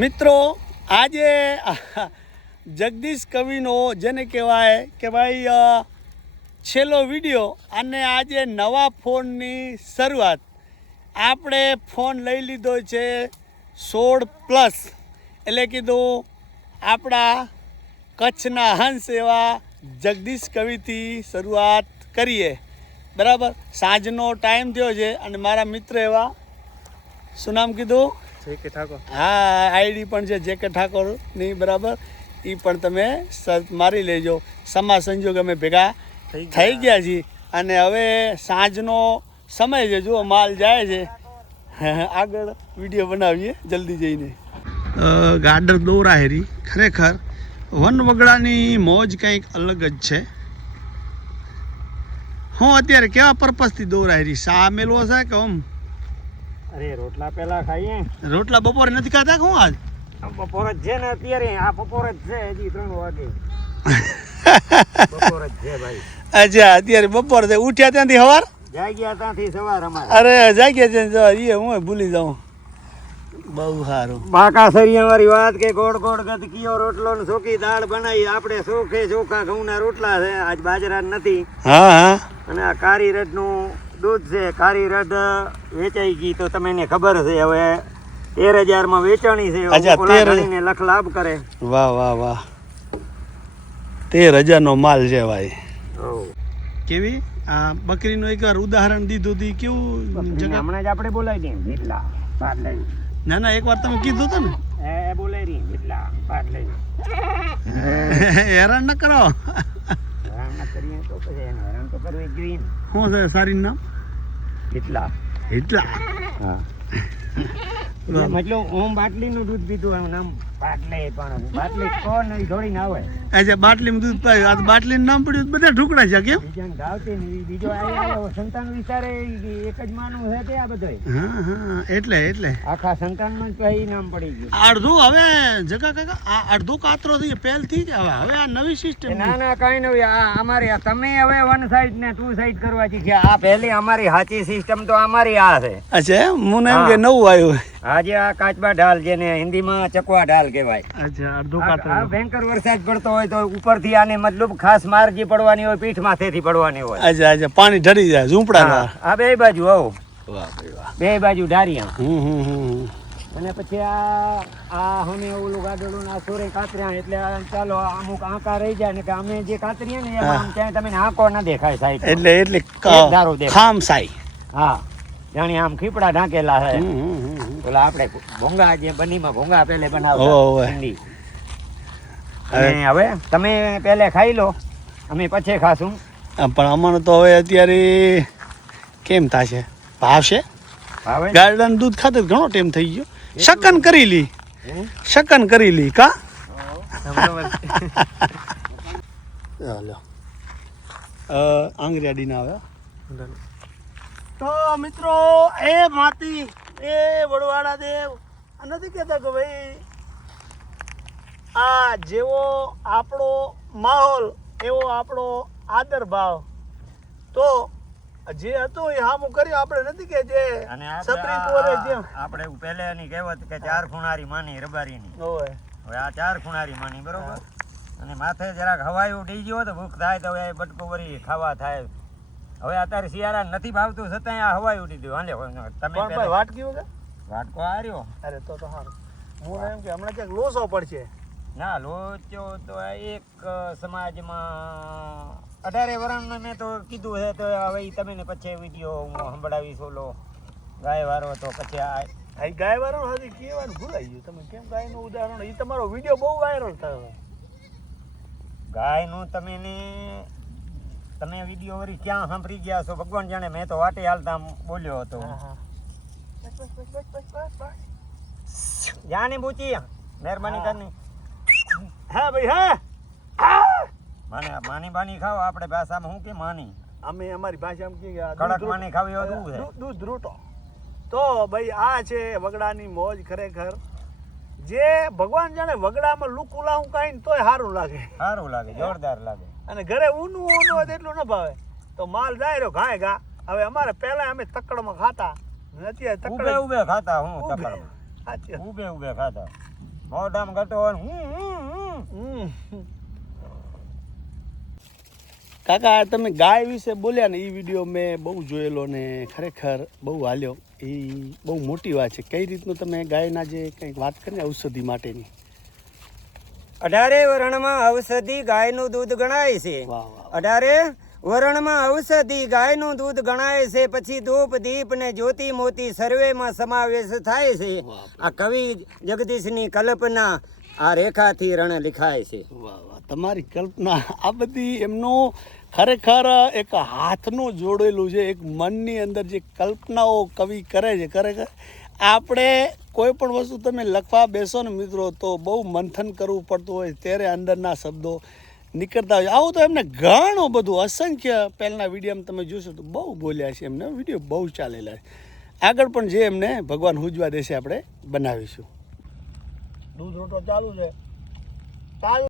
મિત્રો આજે જગદીશ કવિનો જેને કહેવાય કે ભાઈ છેલ્લો વિડીયો અને આજે નવા ફોનની શરૂઆત. આપણે ફોન લઈ લીધો છે 16+, એટલે કીધું આપણા કચ્છના હંસ એવા જગદીશ કવિથી શરૂઆત કરીએ. બરાબર, સાંજનો ટાઈમ થયો છે અને મારા મિત્ર એવા શું નામ કીધું? જેકે ઠાકોર. હા, આઈડી પણ છે જેકે ઠાકોરની. બરાબર, એ પણ તમે સર્ચ મારી લેજો. સમા સંજોગ અમે ભેગા થઈ ગયા છીએ અને હવે સાંજનો સમય છે. જુઓ માલ જાય છે. આગળ વિડીયો બનાવીએ જલ્દી જઈને. ગાડર દોરાહેરી ખરેખર વનવગડાની મોજ કંઈક અલગ જ છે. હું અત્યારે કેવા પર્પઝથી દોરાહેરી? શા મેલવો છે કે આમ? અરે રોટલા પેલા ખાઈએ. રોટલા બપોરે નથી ખાતા કે હું આજ? બપોર જ છે ને અત્યારે. આ બપોર જ છે, હજી 3 વાગે. બપોર જ છે ભાઈ. અચ્છા, અત્યારે બપોર છે. ઉઠ્યા ત્યાંથી સવાર? જાગ્યા ત્યાંથી સવાર અમારે. અરે જાગ્યા ત્યાંથી સવાર. એ હું ભૂલી જાઉં. બહુ સારું. બાકા સરિયા વાળી વાત કે ગોળ ગોળ ગતકીયો રોટલો ને ચોકી દાળ બનાવી. આપણે ચોખે ચોખા ઘઉંના રોટલા છે, આજ બાજરા નથી. હા હા. અને આ કારી રડનું દૂધ છે. કારી રડ વેચાઈ ગઈ તો તમને ખબર છે. હવે 13,000 માં વેચાણી છે. અચ્છા, 13,000 લખ લાભ કરે. વાહ વાહ વાહ. 13,000 નો માલ છે ભાઈ. કેવી આ બકરીનું એકવાર ઉદાહરણ દીધું હતું. કેવું હમણાં જ આપણે બોલાવી દઈએ જેટલા પાટ લઈ. ના ના, એકવાર તમે કીધું હતું ને. એ બોલાવી રહી જેટલા પાટ લઈ. હેરાન ન કરો. હેરાન ન કરીએ તો પછી હેરાન તો કરવું જ જોઈએ. શું છે સારી નામ? જેટલા એટલા. હા, મતલબ ઓમ બાટલીનું દૂધ પીધું એનું નામ બાટલી. પણ બાટલી કોણ થોડી ના હોય. અચ્છા, બાટલીમાં દૂધ પાયું. આ બાટલીનું નામ પડ્યું બધા ઢુકડા છે કેમ? બીજાને ગાવતી નહીં. બીજો આવ્યો સંતાન વિચારે એક જ માનું છે તે આ બધો. હા હા, એટલે આખા સંતાનમાં જ પછી નામ પડી ગયું. અડધું હવે જગા કાકા આ અડધો કાતરો થઈ પહેલથી જ. હવે આ નવી સિસ્ટમ. ના ના, કઈ નહીં. આ અમારી તમે હવે 1 સાઈડ ને 2 સાઈડ કરવા છે. આ પહેલી અમારી સાચી સિસ્ટમ તો અમારી આ છે. અચ્છા, મને એમ કે નવું આવ્યું. આજે આ કાચબા ઢાલ, જેને હિન્દીમાં ચકવા ઢાલ કહેવાય. અચ્છા, અડધો કાતરો. આ ભયંકર વરસાદ પડતો હોય તો ઉપરથી આને મતલબ ખાસ માર્જી પડવાની હોય, પીઠ માથેથી પડવાની હોય. અચ્છા અચ્છા, પાણી ઢળી જાય ઝૂંપડા. આ બે બાજુ આવો. વાહ ભાઈ વાહ. બે બાજુ ઢારિયા. હમ. અને પછી આ અમે ઓલું ગાડલું ના સોરે કાતર્યા. એટલે ચાલો અમુક આંકા રહી જાય ને કે અમે જે કાતરીએ ને એમાં આમ ક્યાંય તમને આંકો ના દેખાય સાઈડ. એટલે ખામ સાઈ. હા, જાણે આમ ખીપડા ઢાંકેલા છે. ઓલા આપણે ભોંગા જે બનીમાં ભોંગા પેલે બનાવતા. અને હવે તમે પેલે ખાઈ લો, અમે પછી ખાશું. પણ અમારે તો હવે અત્યારે કેમ થશે? ભાવશે. ગાર્ડન દૂધ ખાતે ઘણો ટાઈમ થઈ ગયો. શકન કરી લી કા. ચાલો આંગરિયાડી ના આવે. તો મિત્રો, એ માતી એ વડવાડા દેવ નથી કહેતા કે ભાઈ આ જેવો આપણો માહોલ એવો આપણો આદર ભાવ. તો જે હતું એ હામું કર્યું. આપણે નથી કે જે સપરી પોરે જેમ આપણે પહેલેની કહેવત કે 4 ખૂણારી માની રબારીની હોય. હવે આ 4 ખૂણારી માની, બરોબર. અને માથે જરાક હવાયું ઉડી ગયો તો ભૂખ થાય તો હવે બટકો વરી ખાવા થાય. હવે અત્યારે શિયાળા નથી ભાવતું છતાં આ હવાઈ ઉડી દઉં. હાલે તમે વાટકી વગર વાટકો આર્યો. અરે તો સારું. હું એમ કે હમણાં ક્યાંક લોસો પડશે. ના, લોચો તો એક સમાજમાં 18 વર્ષનો મેં તો કીધું છે. તો હવે તમે ને પછી વિડીયો હું સંભળાવીશ. ઓલો ગાય વાળો તો પછી આ ગાય વાળો હજી કહેવાનું ભૂલાઈ ગયું. તમે કેમ ગાયનું ઉદાહરણ? એ તમારો વિડીયો બહુ વાયરલ થયો. ગાયનું તમે વિડીયો વળી ક્યાં સાંભળી ગયા છો ભગવાન જાણે. મેં તો વાટે હાલતા બોલ્યો હતો. જાની બુચી મહેરબાની કરીને. હા ભાઈ, હા. માની બાની ખાઓ. આપણે ભાષામાં શું કે માની? અમે અમારી ભાષામાં કે કડક માની ખાવી હોય દૂધ રોટો. તો ભાઈ આ છે વગડાની મોજ. ખરેખર જે ભગવાન જાણે વગડામાં લુક ઉલાવું કાંઈ તોય સારું લાગે. જોરદાર લાગે. અને ઘરે ઊનું હોય એટલું ન ભાવે. તો માલ જાય રહ્યો ઘાય ઘા. હવે અમારે પહેલા અમે તકડમાં ખાતા, અત્યારે ઉભે ખાતા. હું તકડમાં સાચી વાત. ઊભે ઊભે ખાતા મોઢામાં ઘટો હોય ને કાકા તમે ગાય વિશે બોલ્યા ને એ વિડીયો મેં બહુ જોયેલો ને ખરેખર બહુ હાલ્યો. એ બહુ મોટી વાત છે. કઈ રીતનું તમે ગાયના જે કંઈક વાત કરીને ઔષધિ માટેની. 18 વરણમાં ઔષધિ ગાયનું દૂધ ગણાય છે. વાહ વાહ 18 વરણમાં ઔષધિ ગાયનું દૂધ ગણાય છે. પછી ધૂપ દીપ ને જ્યોતિ મોતી સર્વેમાં સમાવેશ થાય છે. આ કવિ જગદીશની કલ્પના આ રેખાથી રણ લિખાય છે. વાહ વાહ તમારી કલ્પના આ બધી એમનું ખરેખર એક હાથનું જોડેલું છે. એક મનની અંદર જે કલ્પનાઓ કવિ કરે છે ખરેખર આપણે કોઈ પણ વસ્તુ તમે લખવા બેસો ને મિત્રો તો બહુ મંથન કરવું પડતું હોય ત્યારે અંદરના શબ્દો નીકળતા હોય. આવું તો એમને ઘણું બધું અસંખ્ય પહેલાંના વિડીયોમાં તમે જોશો તો બહુ બોલ્યા છે. એમને વિડીયો બહુ ચાલેલા છે. આગળ પણ જે એમને ભગવાન હુજવા દેશે આપણે બનાવીશું. દૂધ રોટો ચાલુ છે.